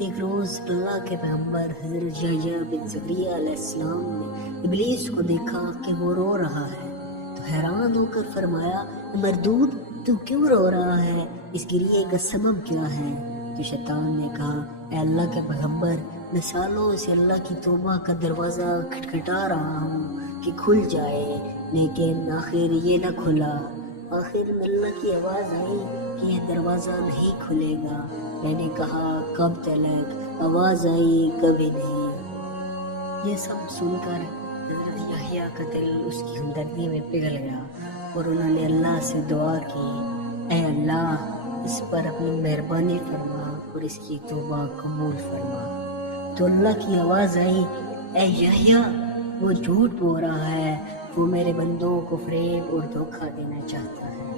ایک روز اللہ کے پیغمبر حضرت یحییٰ بن زکریا علیہ السلام نے ابلیس کو دیکھا کہ وہ رو رہا ہے تو حیران ہو کر فرمایا، مردود تو کیوں رو رہا ہے؟ اس گریے کا سبب کیا ہے؟ تو شیطان نے کہا، اے اللہ کے پیغمبر، میں سالوں سے اللہ کی توبہ کا دروازہ کھٹکھٹا رہا ہوں کہ کھل جائے، لیکن آخر یہ نہ کھلا۔ آخر میں اللہ کی آواز آئی کہ یہ دروازہ نہیں کھلے گا۔ میں نے کہا، کب تلک؟ آواز آئی، کبھی نہیں۔ یہ سب سن کر حضرت یحییٰ کا دل اس کی ہمدردی میں پگھل گیا اور انہوں نے اللہ سے دعا کی، اے اللہ، اس پر اپنی مہربانی فرما اور اس کی توبہ قبول فرما۔ تو اللہ کی آواز آئی، اے یحییٰ، وہ جھوٹ بول رہا ہے، وہ میرے بندوں کو فریب اور دھوکہ دینا چاہتا ہے۔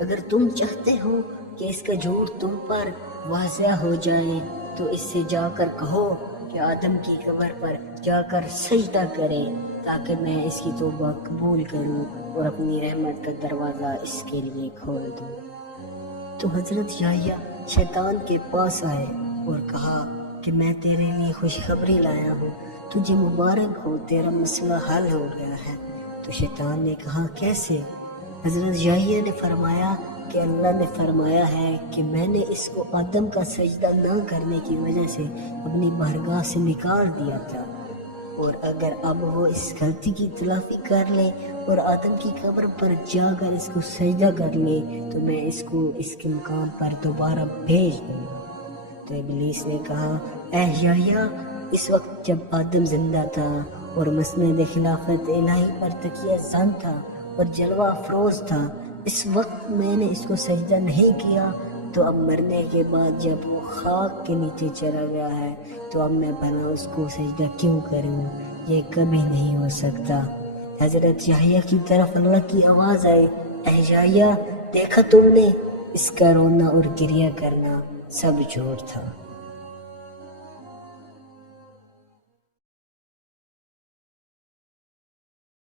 اگر تم چاہتے ہو کہ اس کا جھوٹ تم پر واضح ہو جائے تو اس سے جا کر کہو کہ آدم کی قبر پر جا کر سجدہ کرے تاکہ میں اس کی توبہ قبول کروں اور اپنی رحمت کا دروازہ اس کے لیے کھول دوں۔ تو حضرت یحییٰ شیطان کے پاس آئے اور کہا کہ میں تیرے لیے خوشخبری لایا ہوں، تجھے مبارک ہو، تیرا مسئلہ حل ہو گیا ہے۔ تو شیطان نے کہا، کیسے؟ حضرت یحییٰ نے فرمایا کہ اللہ نے فرمایا ہے کہ میں نے اس کو آدم کا سجدہ نہ کرنے کی وجہ سے اپنی بارگاہ سے نکال دیا تھا، اور اگر اب وہ اس غلطی کی تلافی کر لے اور آدم کی قبر پر جا کر اس کو سجدہ کر لے تو میں اس کو اس کے مقام پر دوبارہ بھیج دوں گا۔ تو ابلیس نے کہا، اے یحییٰ، اس وقت جب آدم زندہ تھا اور مسند خلافت الہی پر تکیہ زن تھا اور جلوہ افروز تھا، اس وقت میں نے اس کو سجدہ نہیں کیا، تو اب مرنے کے بعد جب وہ خاک کے نیچے چلا گیا ہے تو اب میں بھلا اس کو سجدہ کیوں کروں؟ یہ کبھی نہیں ہو سکتا۔ حضرت یحییٰ کی طرف اللہ کی آواز آئی، اے یحییٰ، دیکھا تم نے؟ اس کا رونا اور گریہ کرنا سب جھوٹ تھا۔